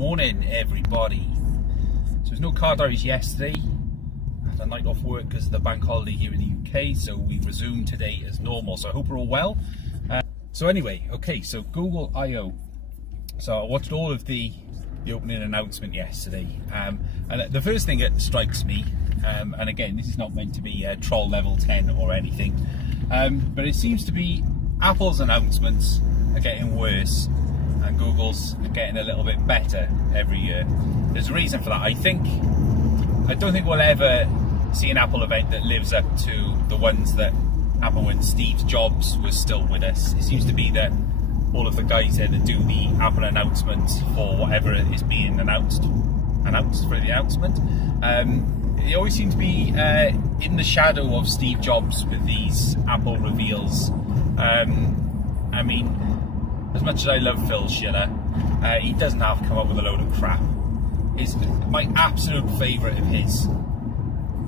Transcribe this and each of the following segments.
Morning, everybody. So there's no car diaries yesterday. I had a night off work because of the bank holiday here in the UK, so we resumed today as normal. So I hope we're all well. So anyway, okay, so Google I/O. So I watched all of the opening announcement yesterday, and the first thing that strikes me, and again, this is not meant to be troll level 10 or anything, but it seems to be Apple's announcements are getting worse and Google's getting a little bit better every year. There's a reason for that. I don't think we'll ever see an Apple event that lives up to the ones that happened when Steve Jobs was still with us. It seems to be that all of the guys there that do the Apple announcements for whatever is being announced for the announcement, they always seem to be in the shadow of Steve Jobs with these Apple reveals. I mean, as much as I love Phil Schiller, he doesn't have to come up with a load of crap. My absolute favourite of his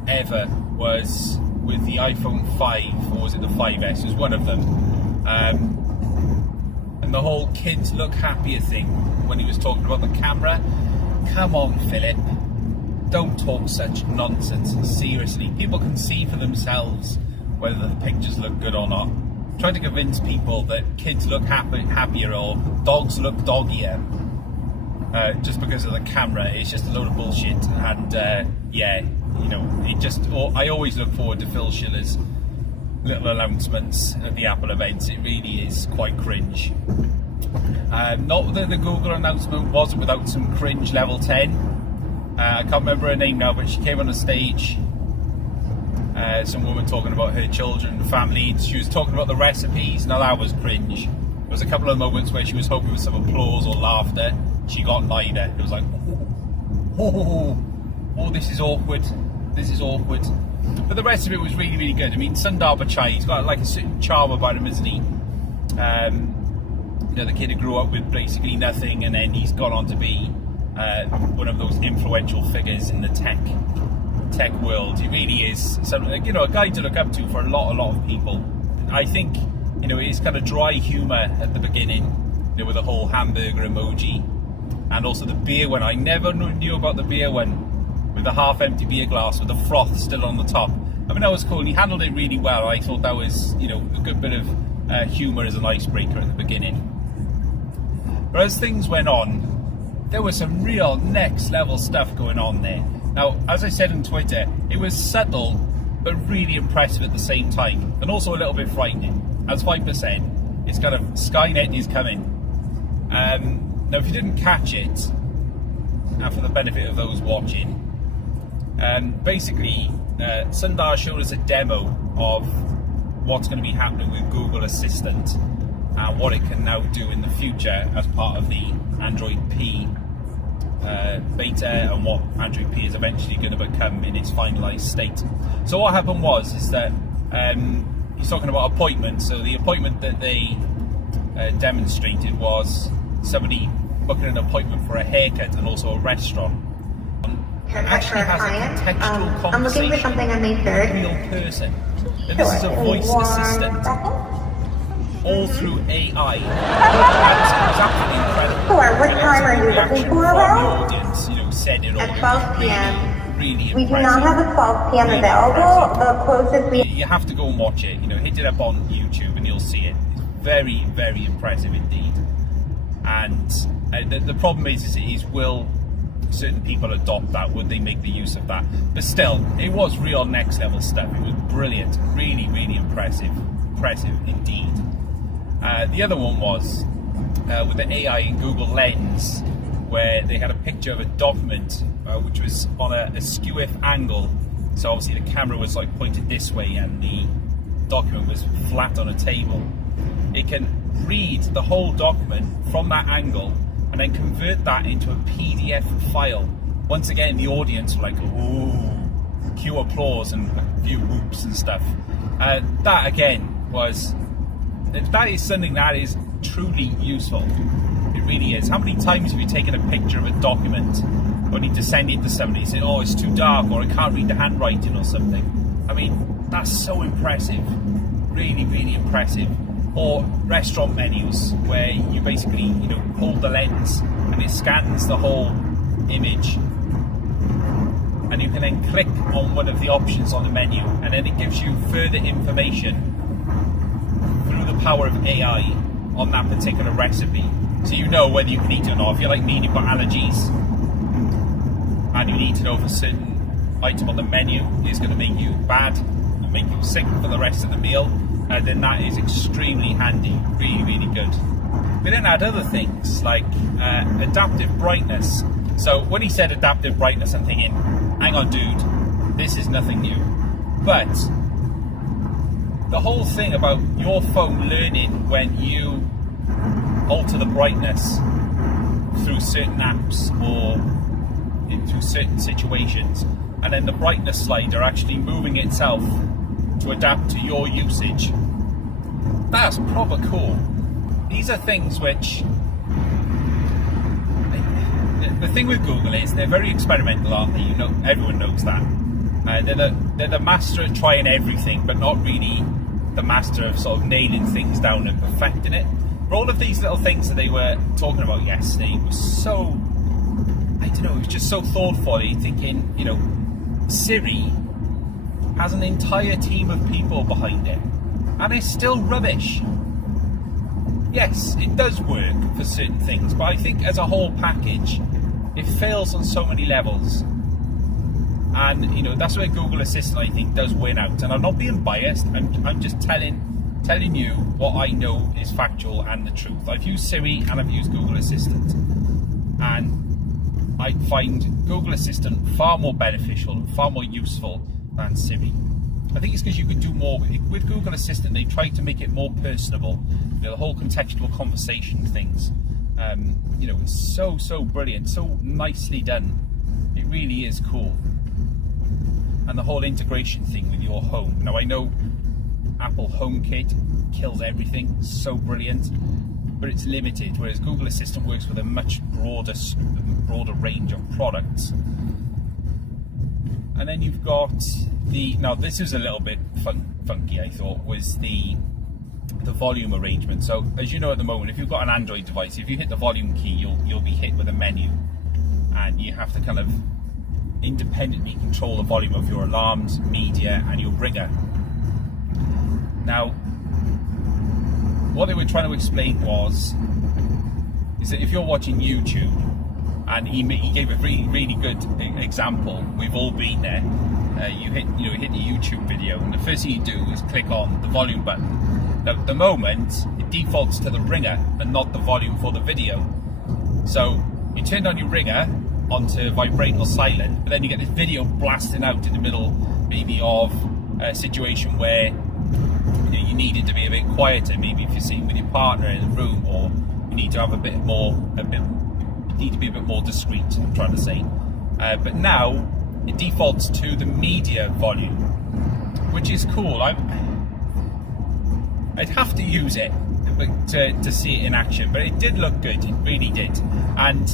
ever was with the iPhone 5, or was it the 5S? It was one of them. And the whole kids look happier thing when he was talking about the camera. Come on, Philip. Don't talk such nonsense. Seriously, people can see for themselves whether the pictures look good or not. Trying to convince people that kids look happier or dogs look doggier just because of the camera, it's just a load of bullshit. And yeah, you know, I always look forward to Phil Schiller's little announcements at the Apple events. It really is quite cringe. Not that the Google announcement wasn't without some cringe level 10. I can't remember her name now, but she came on the stage. Some woman talking about her children and family. She was talking about the recipes. Now that was cringe. There was a couple of moments where she was hoping for some applause or laughter. She got neither. It was like, oh, this is awkward. This is awkward. But the rest of it was really, really good. I mean, Sundar Pichai, he's got like a certain charm about him, isn't he? You know, the kid who grew up with basically nothing, and then he's gone on to be one of those influential figures in the tech world. He really is something, you know, a guy to look up to for a lot of people. I think, you know, his kind of dry humour at the beginning, you know, with the whole hamburger emoji, and also the beer one. I never knew about the beer one with the half-empty beer glass with the froth still on the top. I mean, that was cool. He handled it really well. I thought that was, you know, a good bit of humour as an icebreaker at the beginning. But as things went on, there was some real next level stuff going on there. Now, as I said on Twitter, it was subtle but really impressive at the same time, and also a little bit frightening. As 5%, it's kind of Skynet is coming. Now, if you didn't catch it, and for the benefit of those watching, basically Sundar showed us a demo of what's going to be happening with Google Assistant and what it can now do in the future as part of the Android P beta, and what Android P is eventually going to become in its finalized state. So what happened is that he's talking about appointments. So the appointment that they demonstrated was somebody booking an appointment for a haircut and also a restaurant. Actually has a contextual conversation I'm looking for something on May 3rd. with a real person. And this is a voice assistant, all through AI. It's absolutely incredible. Sure. What time are you looking for, the audience, you know, said it all. At 12 p.m. Really We do not have a 12 p.m. available. The closest we... You have to go and watch it. You know, hit it up on YouTube and you'll see it. It's very, very impressive indeed. And the problem is will certain people adopt that? Would they make the use of that? But still, it was real next level stuff. It was brilliant. Really, really impressive. Impressive indeed. The other one was with the AI in Google Lens, where they had a picture of a document which was on a skew-if angle. So obviously the camera was like pointed this way and the document was flat on a table. It can read the whole document from that angle and then convert that into a PDF file. Once again, the audience were like, ooh, cue applause and a few whoops and stuff. That again that is something that is truly useful. It really is. How many times have you taken a picture of a document or need to send it to somebody saying, oh, it's too dark, or I can't read the handwriting or something? I mean, that's so impressive. Really, really impressive. or restaurant menus where you basically, hold the lens and it scans the whole image, and you can then click on one of the options on the menu, and then it gives you further information through the power of AI on that particular recipe. So you know whether you can eat it or not. If you're like me and you've got allergies and you need to know if a certain item on the menu is going to make you bad and make you sick for the rest of the meal, then that is extremely handy, really, really good. We then add other things like adaptive brightness. So when he said adaptive brightness, I'm thinking, hang on dude, this is nothing new. But the whole thing about your phone learning when you alter the brightness through certain apps or through certain situations, and then the brightness slider actually moving itself to adapt to your usage, that's proper cool. These are things which, the thing with Google is they're very experimental, aren't they? Everyone knows that. They're the master at trying everything, but not really the master of sort of nailing things down and perfecting it. But all of these little things that they were talking about yesterday was so, it was just so thoughtful. You're thinking, Siri has an entire team of people behind it, and it's still rubbish. Yes, it does work for certain things, but I think as a whole package, it fails on so many levels. And that's where Google Assistant, I think, does win out. And I'm not being biased. I'm just telling you what I know is factual and the truth. I've used Siri and I've used Google Assistant, and I find Google Assistant far more beneficial and far more useful than Siri. I think it's because you can do more with Google Assistant. They try to make it more personable. The whole contextual conversation things. It's so brilliant, so nicely done. It really is cool. And the whole integration thing with your home. Now I know Apple HomeKit kills everything, so brilliant, but it's limited. Whereas Google Assistant works with a much broader range of products. And then you've got now this is a little bit funky, I thought, was the volume arrangement. So as you know at the moment, if you've got an Android device, if you hit the volume key, you'll be hit with a menu, and you have to kind of independently control the volume of your alarms, media, and your ringer. Now, what they were trying to explain is that if you're watching YouTube, and he gave a really good example. We've all been there. You hit the YouTube video, and the first thing you do is click on the volume button. Now, at the moment, it defaults to the ringer and not the volume for the video. So you turn on your ringer onto vibrate or silent, but then you get this video blasting out in the middle, maybe of a situation where you need it to be a bit quieter. Maybe if you're sitting with your partner in a room, or you need to have need to be a bit more discreet, I'm trying to say. But now it defaults to the media volume, which is cool. I'd have to use it to see it in action, but it did look good, it really did. And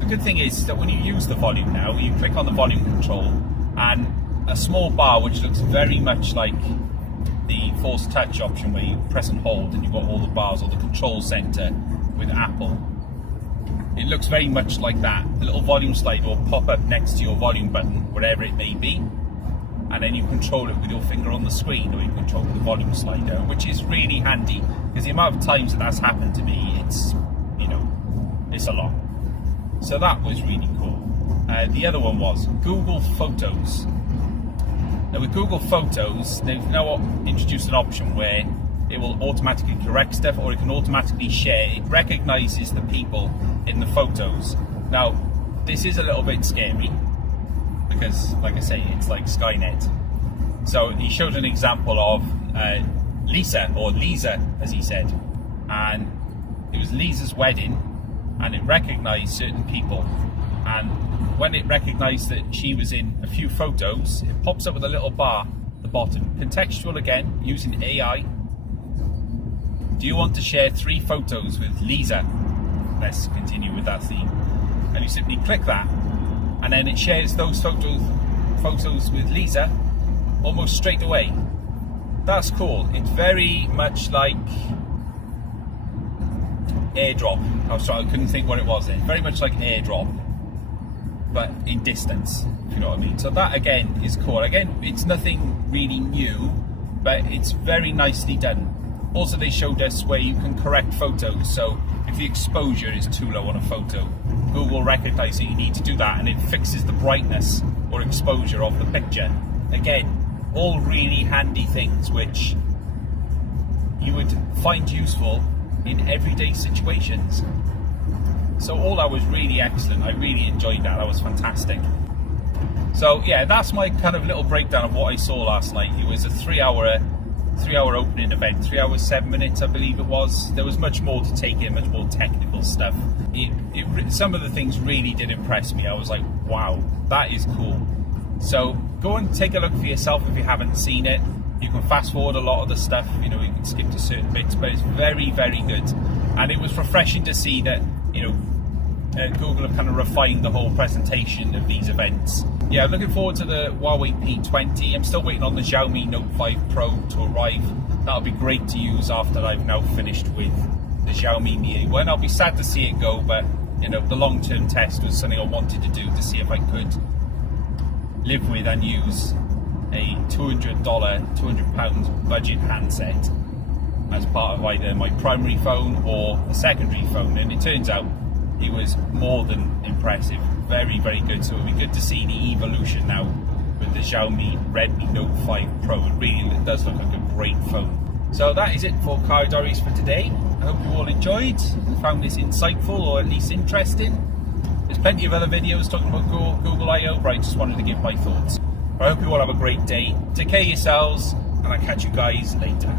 the good thing is that when you use the volume now, you click on the volume control, and a small bar which looks very much like the force touch option where you press and hold and you've got all the bars, or the control center with Apple. It looks very much like that. The little volume slider will pop up next to your volume button, whatever it may be, and then you control it with your finger on the screen, or you control it with the volume slider, which is really handy, because the amount of times that that's happened to me, it's a lot. So that was really cool. The other one was Google Photos. Now with Google Photos, they've now introduced an option where it will automatically correct stuff, or it can automatically share. It recognises the people in the photos. Now, this is a little bit scary because, like I say, it's like Skynet. So he showed an example of Lisa, or Lisa as he said, and it was Lisa's wedding, and it recognised certain people, and when it recognised that she was in a few photos, it pops up with a little bar at the bottom. Contextual again, using AI. Do you want to share 3 photos with Lisa? Let's continue with that theme. And you simply click that, and then it shares those photos with Lisa almost straight away. That's cool. It's very much like AirDrop. I couldn't think what it was then. Very much like AirDrop, but in distance, if you know what I mean. So that again is cool. Again, it's nothing really new, but it's very nicely done. Also, they showed us where you can correct photos. So if the exposure is too low on a photo, Google recognizes that you need to do that, and it fixes the brightness or exposure of the picture. Again, all really handy things which you would find useful in everyday situations. So all that was really excellent. I really enjoyed that. That was fantastic. So yeah, that's my kind of little breakdown of what I saw last night. It was a 3-hour opening event, 3 hours 7 minutes, I believe it was. There was much more to take in, much more technical stuff. Some of the things really did impress me. I was like, wow, that is cool. So go and take a look for yourself if you haven't seen it. You can fast forward a lot of the stuff, you know, you can skip to certain bits, but it's very, very good. And it was refreshing to see that, you know, Google have kind of refined the whole presentation of these events. Yeah, I'm looking forward to the Huawei P20. I'm still waiting on the Xiaomi Note 5 Pro to arrive. That'll be great to use after I've now finished with the Xiaomi Mi A1. I'll be sad to see it go, but you know, the long-term test was something I wanted to do to see if I could live with and use a £200 budget handset as part of either my primary phone or a secondary phone, and it turns out it was more than impressive. Very, very good. So it'll be good to see the evolution now with the Xiaomi Redmi Note 5 Pro. It really does look like a great phone. So that is it for Car Diaries for today. I hope you all enjoyed, found this insightful or at least interesting. There's plenty of other videos talking about Google I/O, but I just wanted to give my thoughts. I hope you all have a great day. Take care of yourselves, and I'll catch you guys later.